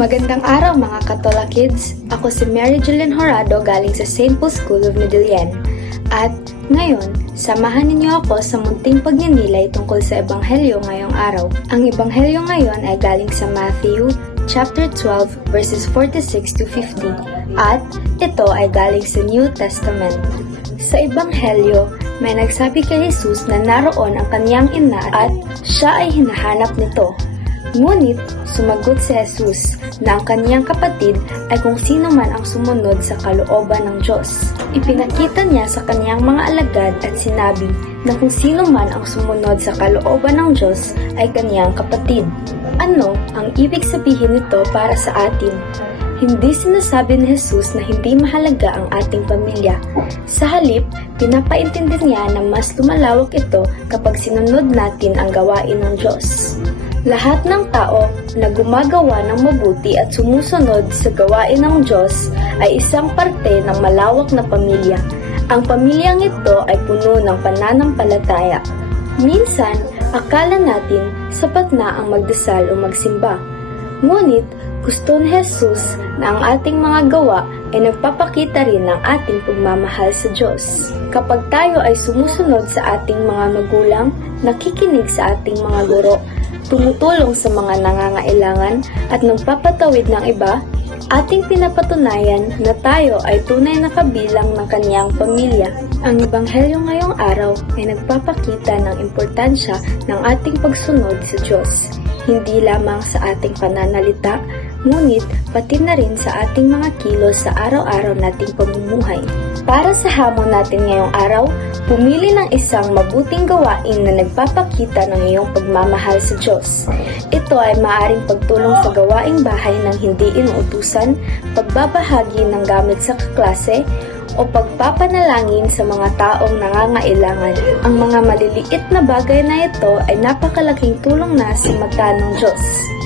Magandang araw mga Katola Kids! Ako si Mary Julian Horado galing sa St. Paul School of Medellin. At ngayon, samahan ninyo ako sa munting pagninilay tungkol sa Ebanghelyo ngayong araw. Ang Ebanghelyo ngayon ay galing sa Matthew chapter 12 verses 46 to 50 at ito ay galing sa New Testament. Sa Ebanghelyo, may nagsabi kay Jesus na naroon ang kaniyang ina at siya ay hinahanap nito. Ngunit, sumagot si Jesus na ang kaniyang kapatid ay kung sino man ang sumunod sa kalooban ng Diyos. Ipinakita niya sa kaniyang mga alagad at sinabi na kung sino man ang sumunod sa kalooban ng Diyos ay kaniyang kapatid. Ano ang ibig sabihin nito para sa atin? Hindi sinasabi ni Jesus na hindi mahalaga ang ating pamilya. Sa halip, pinapaintindi niya na mas lumalawak ito kapag sinunod natin ang gawain ng Diyos. Lahat ng tao na gumagawa ng mabuti at sumusunod sa gawain ng Diyos ay isang parte ng malawak na pamilya. Ang pamilyang ito ay puno ng pananampalataya. Minsan, akala natin sapat na ang magdasal o magsimba. Ngunit, gusto ni Jesus na ang ating mga gawa ay nagpapakita rin ng ating pagmamahal sa Diyos. Kapag tayo ay sumusunod sa ating mga magulang, nakikinig sa ating mga guro, tumutulong sa mga nangangailangan at nagpapatawid ng iba, ating pinapatunayan na tayo ay tunay na kabilang ng kaniyang pamilya. Ang Ebanghelyo ngayong araw ay nagpapakita ng importansya ng ating pagsunod sa Diyos, hindi lamang sa ating pananalita, ngunit pati na rin sa ating mga kilos sa araw-araw nating pamumuhay. Para sa hamon natin ngayong araw, pumili ng isang mabuting gawain na nagpapakita ng iyong pagmamahal sa Diyos. Ito ay maaaring pagtulong sa gawaing bahay ng hindi inuutusan, pagbabahagi ng gamit sa kaklase, o pagpapanalangin sa mga taong nangangailangan. Ang mga maliliit na bagay na ito ay napakalaking tulong na sa mata ng Diyos.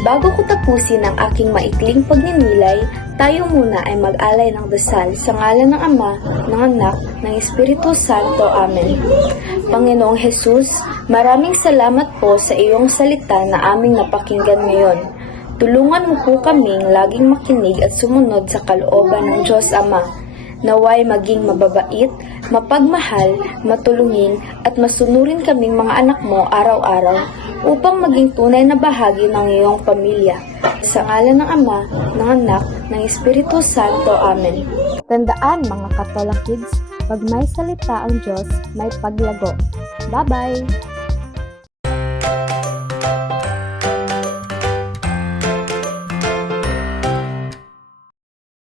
Bago ko tapusin ang aking maikling pagninilay, tayo muna ay mag-alay ng dasal sa ngalan ng Ama, ng Anak, ng Espiritu Santo. Amen. Panginoong Jesus, maraming salamat po sa iyong salita na aming napakinggan ngayon. Tulungan mo po kaming laging makinig at sumunod sa kalooban ng Diyos Ama. Naway maging mababait, mapagmahal, matulungin at masunurin kaming mga anak mo araw-araw upang maging tunay na bahagi ng iyong pamilya. Sa ngalan ng Ama, ng Anak, ng Espiritu Santo. Amen. Tandaan mga Katola Kids, pag may salita ang Diyos, may paglago. Bye-bye!